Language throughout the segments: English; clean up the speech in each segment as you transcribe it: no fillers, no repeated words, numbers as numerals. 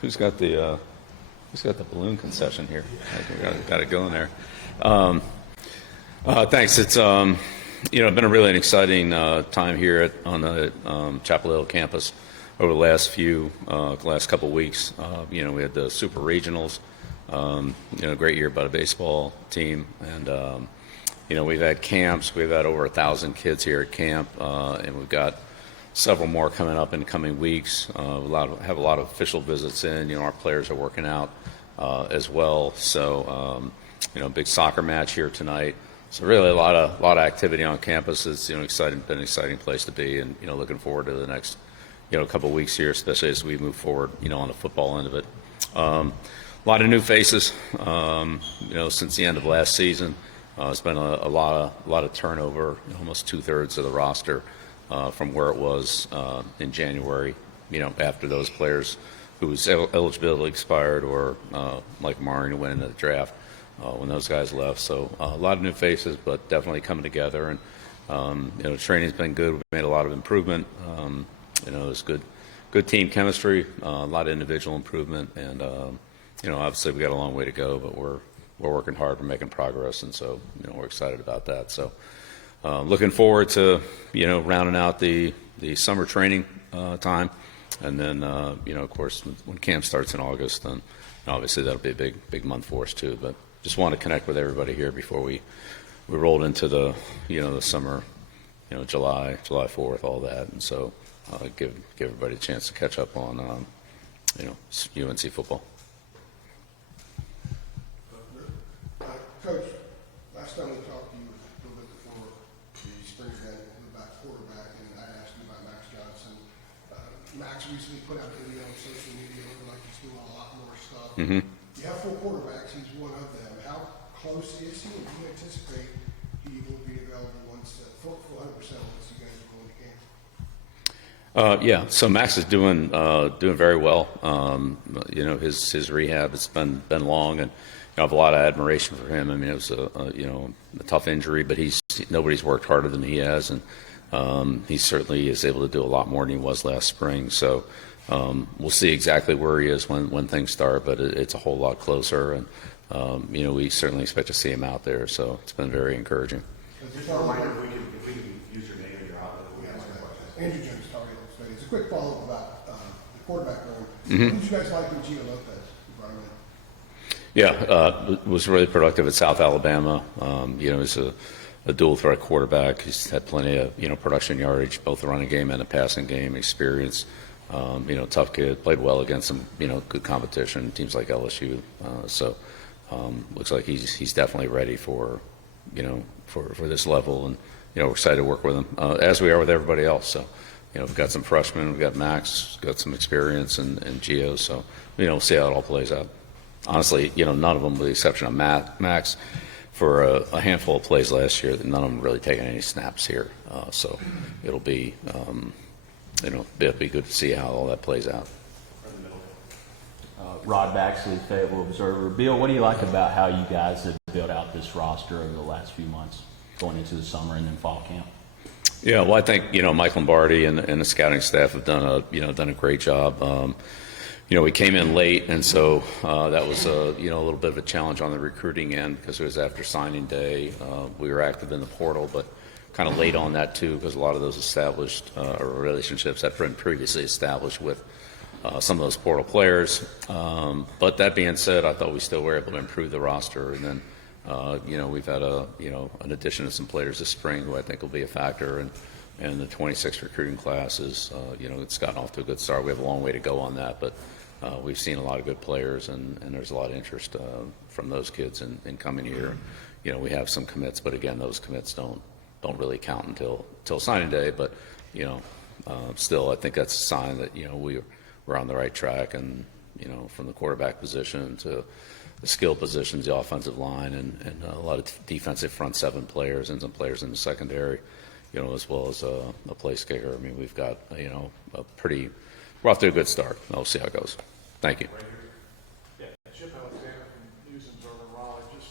Who's got the balloon concession here? Got it going there. Thanks. It's been a really exciting time here on the Chapel Hill campus over the last couple of weeks. We had the Super Regionals. Great year by the baseball team, and we've had camps. We've had over 1,000 kids here at camp, and we've got several more coming up in the coming weeks. Have a lot of official visits in. Our players are working out as well. So, big soccer match here tonight. So really a lot of activity on campus. It's been an exciting place to be, and looking forward to the next couple of weeks here, especially as we move forward on the football end of it. A lot of new faces since the end of last season. It's been a lot of turnover, almost 2/3 of the roster from where it was in January. After those players whose eligibility expired, or like Mari, who went into the draft when those guys left. So a lot of new faces, but definitely coming together. And training's been good. We've made a lot of improvement. There's good team chemistry, a lot of individual improvement, and obviously we got a long way to go, but we're working hard. We're making progress, and so we're excited about that. So looking forward to rounding out the summer training time, and then of course when camp starts in August, then obviously that'll be a big month for us too. But just want to connect with everybody here before we rolled into the the summer, July 4th, all that, and so give everybody a chance to catch up on UNC football. Coach, last time we talked to you was a little bit before the spring event about quarterback, and I asked you about Max Johnson. Max recently put out a video on social media looking like he's doing a lot more stuff. Mm-hmm. You have 4 quarterbacks. He's one of them. How close is he? And do you anticipate he will be available once full 100% once you guys are going to camp? Yeah, so Max is doing very well. His rehab has been long, and I have a lot of admiration for him. I mean, it was a tough injury, but nobody's worked harder than he has, and he certainly is able to do a lot more than he was last spring. So we'll see exactly where he is when things start, but it's a whole lot closer, and we certainly expect to see him out there. So it's been very encouraging. Just a reminder, if we can use your name and your outlet. Andrew Jones started. It's a quick follow-up about the quarterback room. Mm-hmm. Who did you guys like with Gio Lopez? Yeah, was really productive at South Alabama. He's a dual threat quarterback. He's had plenty of production yardage, both the running game and the passing game experience. Tough kid, played well against some good competition, teams like LSU. So looks like he's definitely ready for this level, and we're excited to work with him as we are with everybody else. So we've got some freshmen, we've got Max, got some experience, and Gio. So we'll see how it all plays out. Honestly, none of them, with the exception of Max, for a handful of plays last year, none of them really taken any snaps here. So it'll be, it'll be good to see how all that plays out. Rod Baxley, Fayetteville Observer. Bill, what do you like about how you guys have built out this roster over the last few months, going into the summer and then fall camp? Yeah, well, I think Mike Lombardi and the scouting staff have done a great job. We came in late, and so that was a little bit of a challenge on the recruiting end because it was after signing day. We were active in the portal, but kind of late on that too because a lot of those established relationships had been previously established with some of those portal players. But that being said, I thought we still were able to improve the roster, and then we've had an addition of some players this spring who I think will be a factor, and the 26 recruiting classes. It's gotten off to a good start. We have a long way to go on that, but we've seen a lot of good players, and there's a lot of interest from those kids in coming here. We have some commits, but again, those commits don't really count until signing day. But still, I think that's a sign that we're on the right track, and from the quarterback position to the skill positions, the offensive line, and a lot of defensive front seven players and some players in the secondary, as well as a place kicker. I mean, we've got we're off to a good start. We'll see how it goes. Thank you. Yeah, Shipp from News and Observer, Raleigh. Just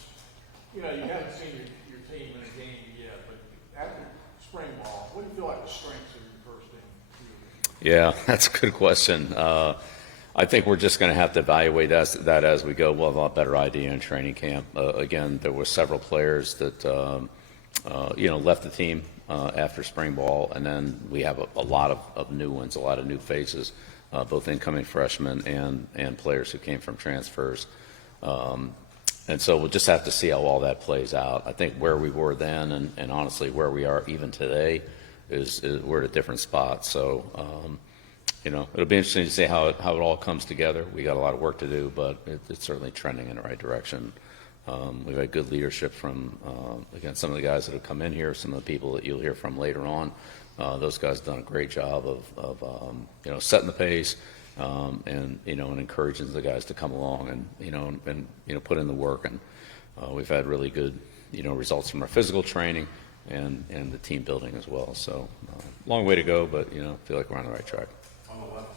you haven't seen your team in a game yet, but after spring ball, what do you feel like the strengths of your first team? Yeah, that's a good question. I think we're just going to have to evaluate that as we go. We'll have a lot better idea in training camp. Again, there were several players that left the team after spring ball, and then we have a lot of new ones, a lot of new faces, both incoming freshmen and players who came from transfers. And so we'll just have to see how all that plays out. I think where we were then and honestly where we are even today is we're at a different spot. So, it'll be interesting to see how it all comes together. We got a lot of work to do, but it's certainly trending in the right direction. We've had good leadership from, again, some of the guys that have come in here, some of the people that you'll hear from later on. Those guys have done a great job of setting the pace and encouraging the guys to come along and put in the work. And we've had really good, results from our physical training and the team building as well. So long way to go, but, feel like we're on the right track. On the left.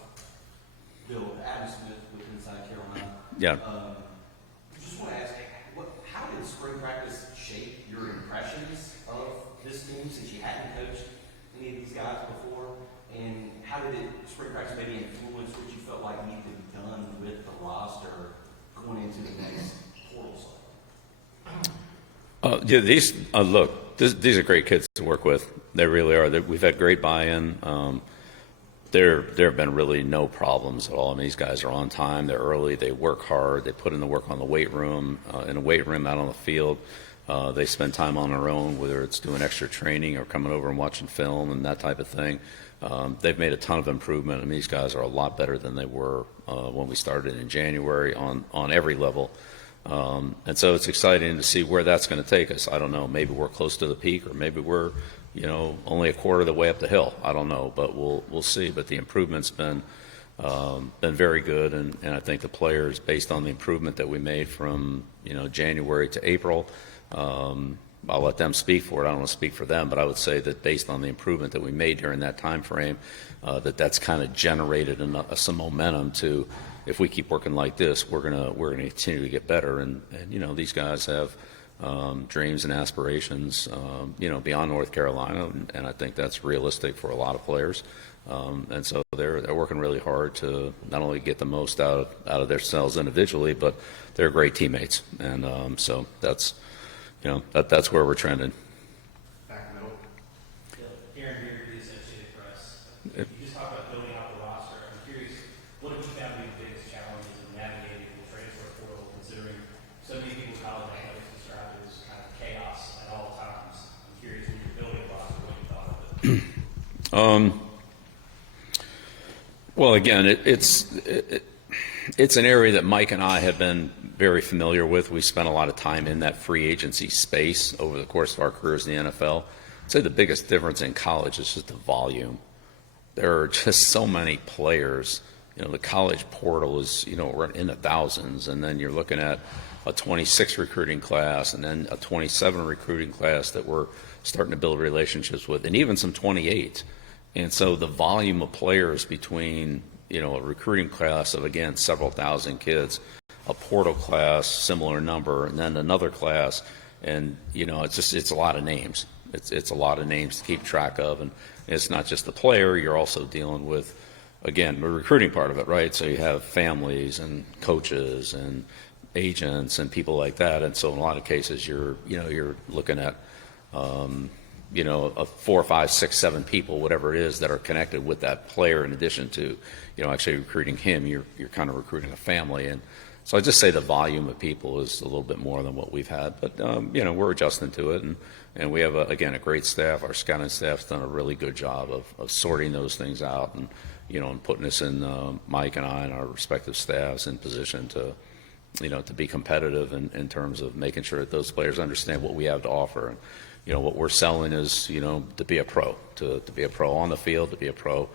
Bill, Adam Smith with Inside Carolina. Yeah. Just want to ask, how did spring practice shape your impressions of this team since you hadn't coached any of these guys before? And how did spring practice maybe influence what you felt like needed to be done with the roster going into the next portal cycle? These are great kids to work with. They really are. We've had great buy-in. There have been really no problems at all. I mean, these guys are on time. They're early. They work hard. They put in the work on the weight room, in the weight room, out on the field. They spend time on their own, whether it's doing extra training or coming over and watching film and that type of thing. They've made a ton of improvement. I mean, these guys are a lot better than they were when we started in January on every level. And so it's exciting to see where that's going to take us. I don't know. Maybe we're close to the peak, or maybe we're only a quarter of the way up the hill. I don't know, but we'll see. But the improvement's been very good, and I think the players, based on the improvement that we made from January to April, I'll let them speak for it. I don't want to speak for them, but I would say that based on the improvement that we made during that time frame, that's kind of generated some momentum to, if we keep working like this, we're gonna continue to get better. And these guys have dreams and aspirations, beyond North Carolina, and I think that's realistic for a lot of players. And so they're working really hard to not only get the most out of themselves individually, but they're great teammates. And so that's where we're trending. Back middle. Aaron here, the Associated Press. You just talked about building out the roster. I'm curious, what have you found to be the biggest challenges in navigating the transfer portal, considering so many people's college athletics described it as kind of chaos at all times? I'm curious, when you're building a roster, what you thought of it. Well, again, it's an area that Mike and I have been very familiar with. We spent a lot of time in that free agency space over the course of our careers in the NFL. I'd say the biggest difference in college is just the volume. There are just so many players. The college portal is, we're in the thousands, and then you're looking at a 26 recruiting class and then a 27 recruiting class that we're starting to build relationships with, and even some 28. And so the volume of players between, a recruiting class of, again, several thousand kids, a portal class, similar number, and then another class, and, it's a lot of names. It's a lot of names to keep track of, and it's not just the player. You're also dealing with, again, the recruiting part of it, right? So you have families and coaches and agents and people like that, and so in a lot of cases you're looking at a 4, 5, 6, 7 people, whatever it is, that are connected with that player. In addition to actually recruiting him, you're kind of recruiting a family. And so I just say the volume of people is a little bit more than what we've had, but we're adjusting to it, and we have a great staff. Our scouting staff's done a really good job of sorting those things out, and and putting us in, Mike and I and our respective staffs in position to to be competitive in terms of making sure that those players understand what we have to offer. And what we're selling is, to be a pro, to be a pro on the field, to be a pro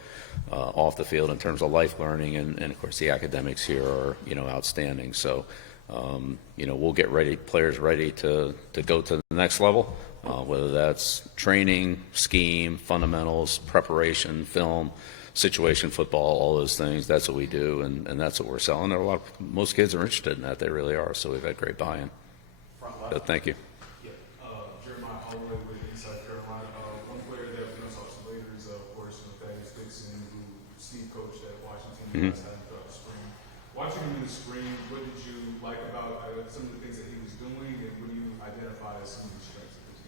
off the field in terms of life learning, and of course the academics here are, outstanding. So, we'll get players ready to go to the next level, whether that's training, scheme, fundamentals, preparation, film, situation football, all those things. That's what we do, and that's what we're selling. There are most kids are interested in that. They really are. So we've had great buy-in. So thank you. Holloway with Inside Carolina. One player that we saw some later is, of course, Thad Dixon, who Steve coached at Washington last time throughout the spring. him in the spring, what did you like about some of the things that he was doing, and what do you identify as some of the strengths of his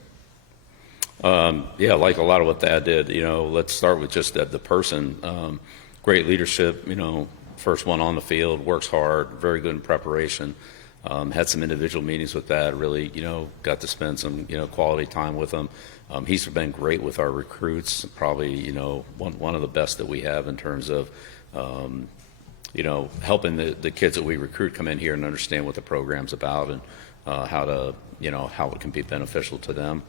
game? Yeah, like a lot of what Thad did. Let's start with just the person. Great leadership. First one on the field, works hard, very good in preparation. Had some individual meetings with Thad. Really, got to spend some quality time with him. He's been great with our recruits. Probably one of the best that we have in terms of helping the kids that we recruit come in here and understand what the program's about and how it can be beneficial to them.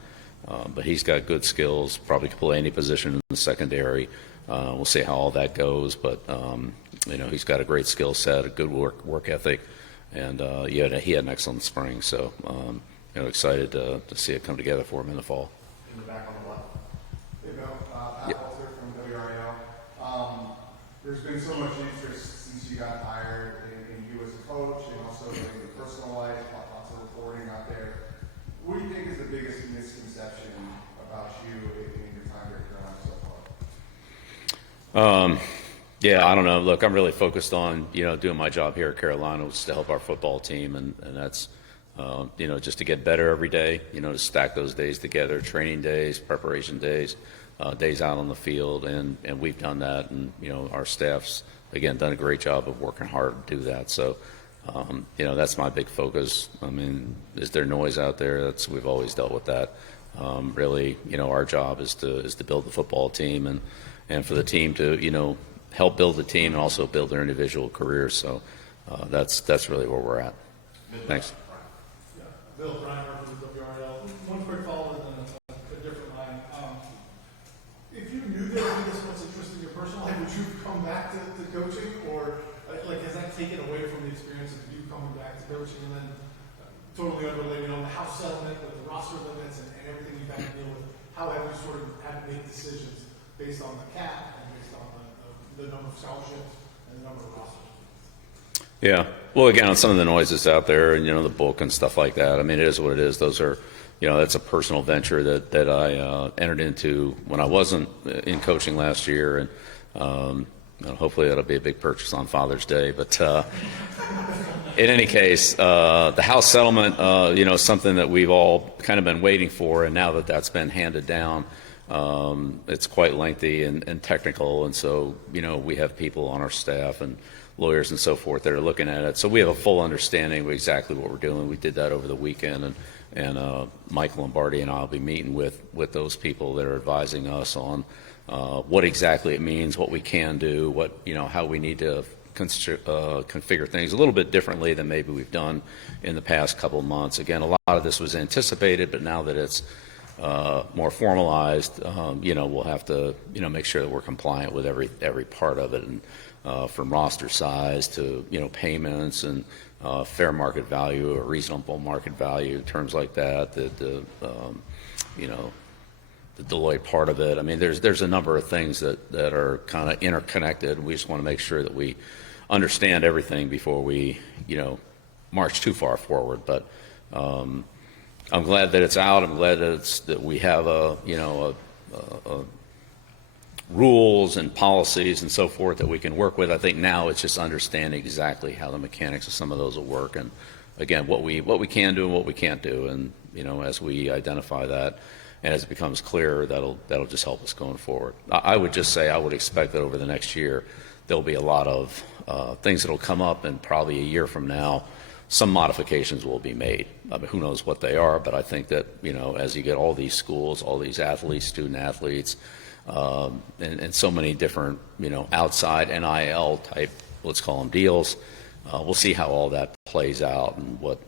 But he's got good skills, probably could play any position in the secondary. We'll see how all that goes, but he's got a great skill set, a good work ethic, and he had an excellent spring. So excited to see it come together for him in the fall. In the back on the left. Hey Bill, Pat Walter from WRAL. There's been so much interest since you got hired in you as a coach and also in your personal life, lots of reporting out there. What do you think is the biggest misconception about you in your time here at Carolina so far? Yeah, I don't know. Look, I'm really focused on doing my job here at Carolina, which is to help our football team, and that's just to get better every day. To stack those days together, training days, preparation days, days out on the field, and we've done that, and our staff's again done a great job of working hard to do that. So that's my big focus. I mean, is there noise out there? We've always dealt with that. Really, our job is to build the football team and for the team to help build the team and also build their individual careers. So that's really where we're at. Thanks. Yeah. Bill, Brian Murphy with WRL. One quick follow-up and a different line. If you knew there would be this much interest in your personal life, would you come back to coaching, or has that taken away from the experience of you coming back to coaching? And then totally unrelated on the house settlement with the roster limits and everything you've had to deal with, how have you sort of had to make decisions based on the cap and based on the number of scholarships and the number of rosters? Yeah. Well, again, on some of the noises out there and, the book and stuff like that, I mean, it is what it is. Those are, that's a personal venture that I entered into when I wasn't in coaching last year. And hopefully that'll be a big purchase on Father's Day. But in any case, the house settlement, something that we've all kind of been waiting for. And now that that's been handed down, it's quite lengthy and technical. And so, we have people on our staff and lawyers and so forth that are looking at it. So we have a full understanding of exactly what we're doing. We did that over the weekend, and Michael Lombardi and I will be meeting with those people that are advising us on what exactly it means, what we can do, how we need to configure things a little bit differently than maybe we've done in the past couple of months. Again, a lot of this was anticipated, but now that it's more formalized, we'll have to make sure that we're compliant with every part of it, and from roster size to payments and fair market value or reasonable market value, terms like that. The Deloitte part of it. I mean, there's a number of things that are kind of interconnected. We just want to make sure that we understand everything before we march too far forward. But I'm glad that it's out. I'm glad that we have rules and policies and so forth that we can work with. I think now it's just understanding exactly how the mechanics of some of those will work, and again, what we can do and what we can't do. And as we identify that and as it becomes clearer, that'll just help us going forward. I would just say I would expect that over the next year there'll be a lot of things that'll come up, and probably a year from now some modifications will be made. I mean, who knows what they are, but I think that as you get all these schools, all these athletes, student athletes, and so many different outside NIL type, let's call them deals, we'll see how all that plays out and what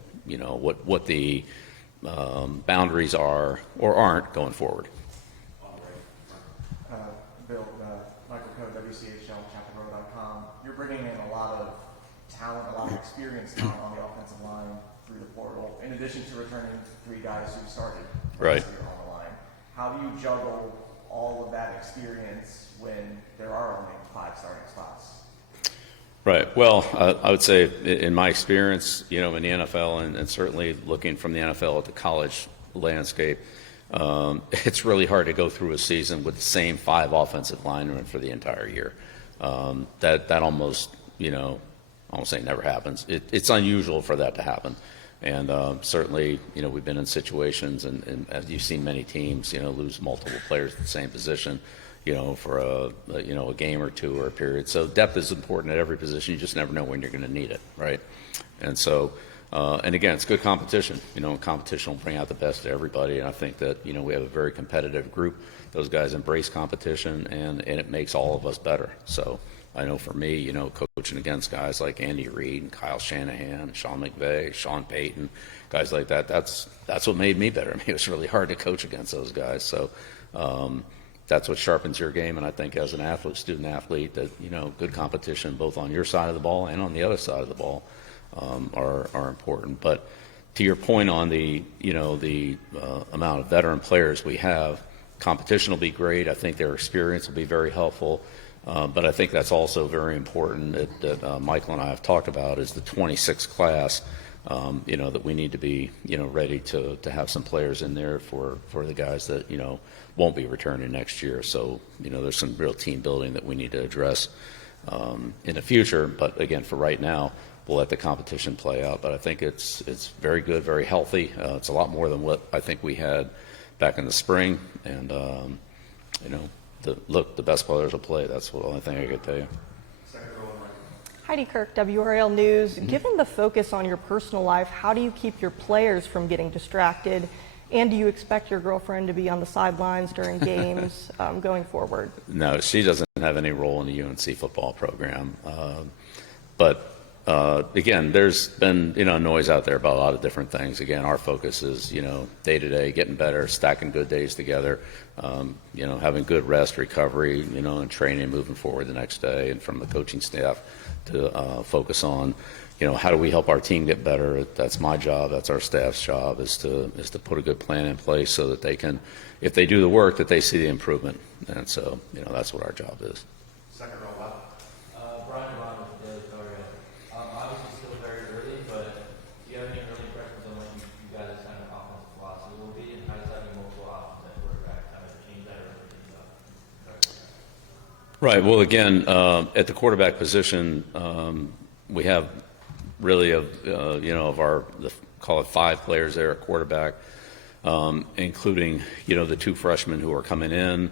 the boundaries are or aren't going forward. Bill, Michael Coe, WCHL, ChapelRow.com. You're bringing in a lot of talent, a lot of experience talent on the offensive line through the portal, in addition to returning 3 guys who started Right. on the line. How do you juggle all of that experience when there are only 5 starting spots? Right. Well, I would say in my experience, in the NFL and certainly looking from the NFL at the college landscape, it's really hard to go through a season with the same 5 offensive linemen for the entire year. That almost, I won't say it never happens. It's unusual for that to happen. And certainly, we've been in situations, and as you've seen many teams, lose multiple players at the same position, for a game or two or a period. So depth is important at every position. You just never know when you're going to need it, right? And so, and again, it's good competition. Competition will bring out the best of everybody. And I think that, we have a very competitive group. Those guys embrace competition, and it makes all of us better. So I know for me, coaching against guys like Andy Reid and Kyle Shanahan, Sean McVay, Sean Payton, guys like that, that's what made me better. I mean, it was really hard to coach against those guys. So that's what sharpens your game. And I think as an athlete, student athlete, that, good competition both on your side of the ball and on the other side of the ball are important. But to your point on the amount of veteran players we have, competition will be great. I think their experience will be very helpful. But I think that's also very important that Michael and I have talked about is the 26 class, that we need to be, ready to have some players in there for the guys that, won't be returning next year. So, there's some real team building that we need to address in the future. But again, for right now, we'll let the competition play out. But I think it's very good, very healthy. It's a lot more than what I think we had back in the spring. And, the best players will play. That's the only thing I could tell you. Heidi Kirk, WRL News. Given the focus on your personal life, how do you keep your players from getting distracted? And do you expect your girlfriend to be on the sidelines during games going forward? No, she doesn't have any role in the UNC football program. But again, there's been, noise out there about a lot of different things. Again, our focus is, day to day, getting better, stacking good days together, having good rest, recovery, and training, moving forward the next day. And from the coaching staff to focus on, how do we help our team get better? That's my job. That's our staff's job is to put a good plan in place so that they can, if they do the work, that they see the improvement. And so, that's what our job is. Second row left. Brian Ron with the Daily Courier. Obviously still very early, but do you have any early impressions on what you guys' kind of offensive philosophy will be, and how does having multiple options at quarterback kind of change that or open things up? Right. Well, again, at the quarterback position, we have really of our call it 5 players there at quarterback, including the 2 freshmen who are coming in.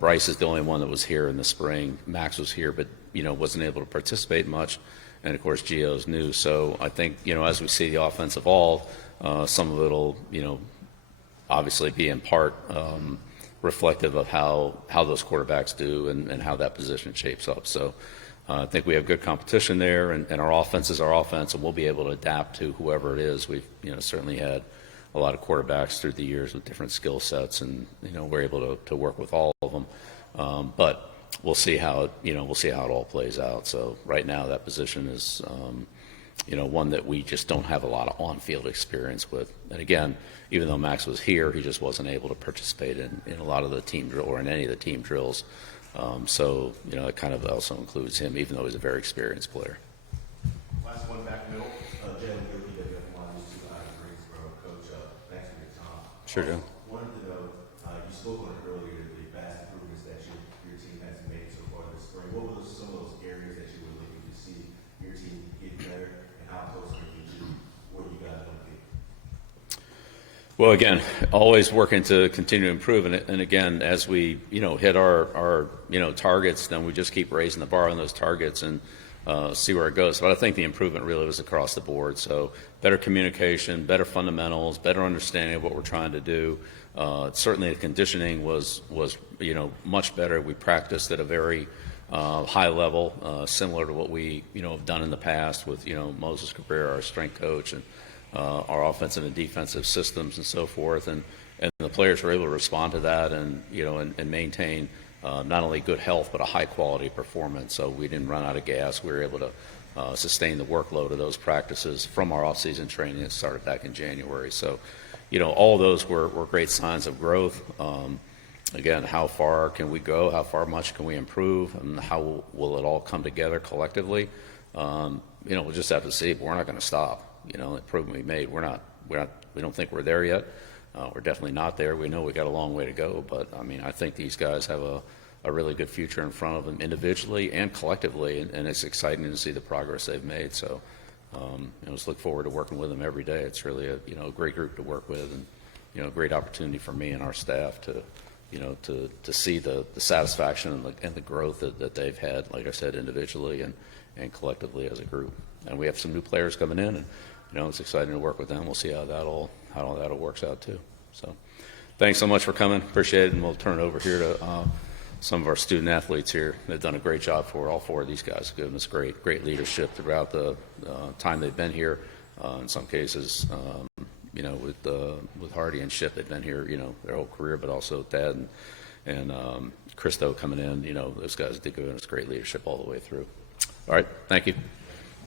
Bryce is the only one that was here in the spring. Max was here, but wasn't able to participate much, and of course Gio's new. So I think as we see the offense evolve, some of it'll obviously be in part reflective of how those quarterbacks do and how that position shapes up. So I think we have good competition there, and our offense is our offense, and we'll be able to adapt to whoever it is. We've certainly had a lot of quarterbacks through the years with different skill sets, and we're able to work with all of them. But we'll see how it all plays out. So right now that position is one that we just don't have a lot of on-field experience with. And again, even though Max was here, he just wasn't able to participate in a lot of the team drill or in any of the team drills. So it kind of also includes him, even though he's a very experienced player. Last one back middle. Jalen Gilkey, WF1, just out of Greensboro. Coach, thanks for your time. Sure, Joe. Wanted to know, you spoke on it earlier, the vast improvements that your team has made so far this spring. What were some of those areas that you were looking to see your team get better, and how close are you to where you guys want to be? Well, again, always working to continue to improve, and again, as we hit our targets, then we just keep raising the bar on those targets and see where it goes. But I think the improvement really was across the board. So better communication, better fundamentals, better understanding of what we're trying to do. Certainly, the conditioning was much better. We practiced at a very high level, similar to what we have done in the past with Moses Cabrera, our strength coach, and our offensive and defensive systems and so forth, and the players were able to respond to that and and maintain not only good health but a high quality performance. So we didn't run out of gas. We were able to sustain the workload of those practices from our off-season training that started back in January. So all those were great signs of growth. Again, how far can we go? How much can we improve? And how will it all come together collectively? We'll just have to see, but we're not going to stop. The improvement we made, we don't think we're there yet. We're definitely not there. We know we got a long way to go, but I think these guys have a really good future in front of them individually and collectively, and it's exciting to see the progress they've made. So, I just look forward to working with them every day. It's really a great group to work with, and a great opportunity for me and our staff to to see the satisfaction and the growth that they've had, like I said, individually and collectively as a group. And we have some new players coming in, and it's exciting to work with them. We'll see how that all works out too. So, thanks so much for coming. Appreciate it, and we'll turn it over here to some of our student athletes here. They've done a great job for all four of these guys. Given us great leadership throughout the time they've been here. In some cases, with Hardy and Shipp, they've been here, their whole career, but also Thad and Christo coming in. Those guys did give us great leadership all the way through. All right, thank you.